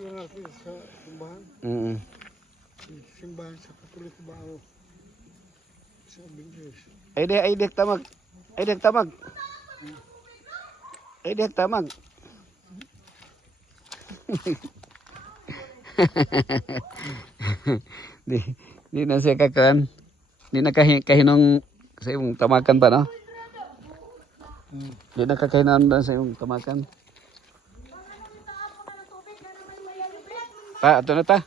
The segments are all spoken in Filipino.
natin sa simbahan. Simbahan sa Katolik Bao. Sa Bingkis. Ay dek tamag. Ay dek tamag. Ay dek tamag. di na siya kakan. Di na kahinong sa iyong tamakan ba, no? Di na kakahinan ba sa iyong tamakan? Ta, ito na ta.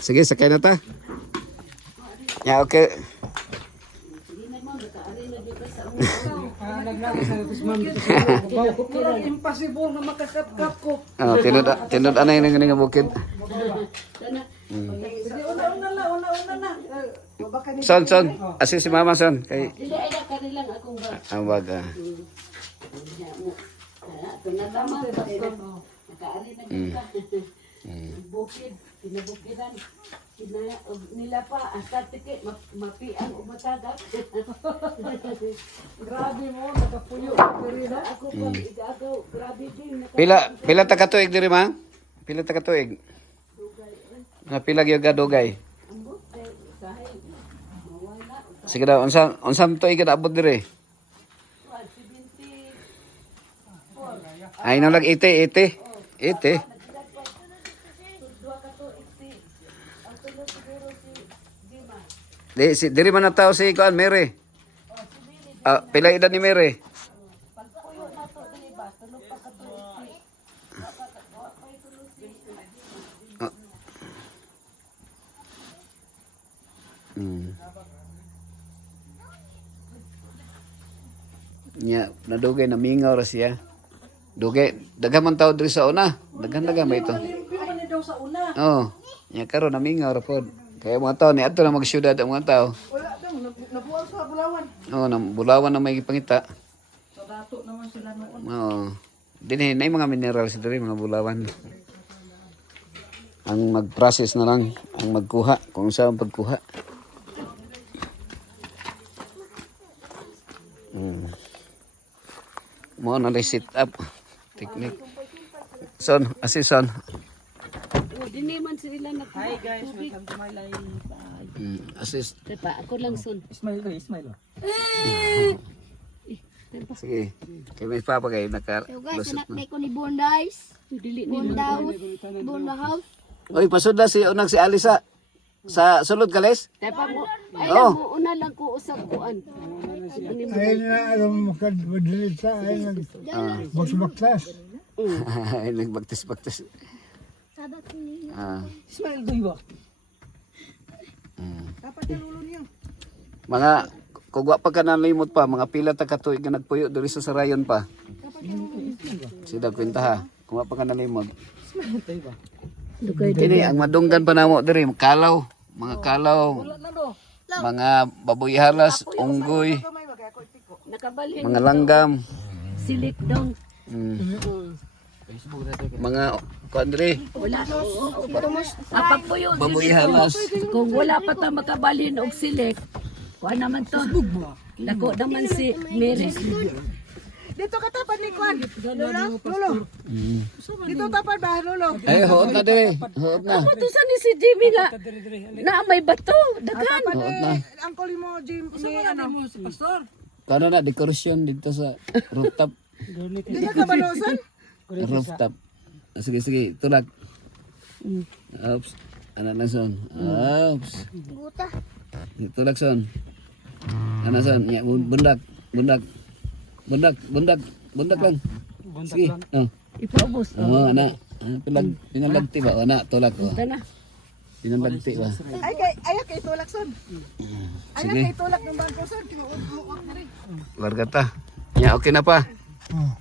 Sige, sakay na ta. Ya, okay. Impossible na makakapkap ko. Oh, tinod anay nang nga bukid. Una na. Son, asin si mama son kay Dili ay na kanilang akong ba. ang baga. Tunadama nakaari na kita. Bukid, pinabukidan. Nila pa hasta tike mapian o matagak. Grabe mo, nakapuyo. Ako pa igagaw, grabe din. Pila ta katuig diri ma? Pila ta katuig? Na pila gyud ka dugay? Ambot kay sahay mawala. Sige daw, unsam tuig ka abot diri? 70. Ay nang lag 80. Diri man na tao si kuan Mary. Ah, pila edad ni Mary? Ah. Nya, nadugay na mingaw ra siya. Dugay, daghan man tao diri sa una. Daghan ba ito? Limpyo man ni daw sa una. Oh, nya karon na mingaw ra pod. Kaya mga tao ni adto na magsyudad ang mga tao. Wala daw, nabuwal sa Bulawan. Oh, na bulawan na may pangita. Sa dato naman sila noon. Oo. Dinhi na mga minerals diri mga bulawan. Ang mag-process na lang, ang magkuha kung saan pagkuha. Mo na sit up technique. Son, assistant. Dini man sila na. Hi guys, welcome to my life. Assist. Tepa ako lang son. Smile ko, smile. Sige. Kay may papa kay naka So guys, lusot anak na. ko ni Bondice. Dili ni Bonda House. Oy, pasud na si unang si Alisa. Sa sulod kales? Tepa mo. Ay Oh. mo una lang ko usab kuan. Ay na alam makadalita ay nagbaktas. Ay, nagbagtis-bagtis. Sabat ni. Ah. Smile ko iba. Mm. Dapat yung ulo niya. Mga kugwa pa ka nalimot pa, mga pila ta katuig nga nagpuyo diri sa sarayon pa. Sida kwenta ha. Kung wa pa ka nalimot. Smile ko iba. Kini ang madunggan pa namo diri, kalaw, mga kalaw, Wala na do. mga baboy halas, unggoy, Kamay ba kaya ko itiko. Nakabalhin mga langgam, silik dong. mga kuan diri, Wala. Apak po yun. baboy halas. Kung wala pa ta makabalhin og silik, kuan naman to. Dako naman si Mary. Dito ka tapad ni Kwan. Lolo. Dito tapad ba, Lolo? Ay, hoot na diri, hoot na. Patusan ni si Jimmy nga na may bato. Daghan. Hoot na. Ang kuli mo, Jim, ni ano? Si Pastor. Kano na dekorasyon dito sa rooftop. Dito ka ba, Lawson? Rooftop. Ah, sige, tulak. Oops. Ano na son? Oops. Buta. Tulak son. Ano son? Ya, bundak lang. Sige. Oh. Ipaubos. Oh, ana. Pinalagti ba? Ana, tulak ko. Tana. Pinalagti ba? Ayak kay tulak, son. Ayak Sige. kay tulak ng bangko, son. Kinuot mo na rin. Larga ta. Ya, okay na pa. Oh.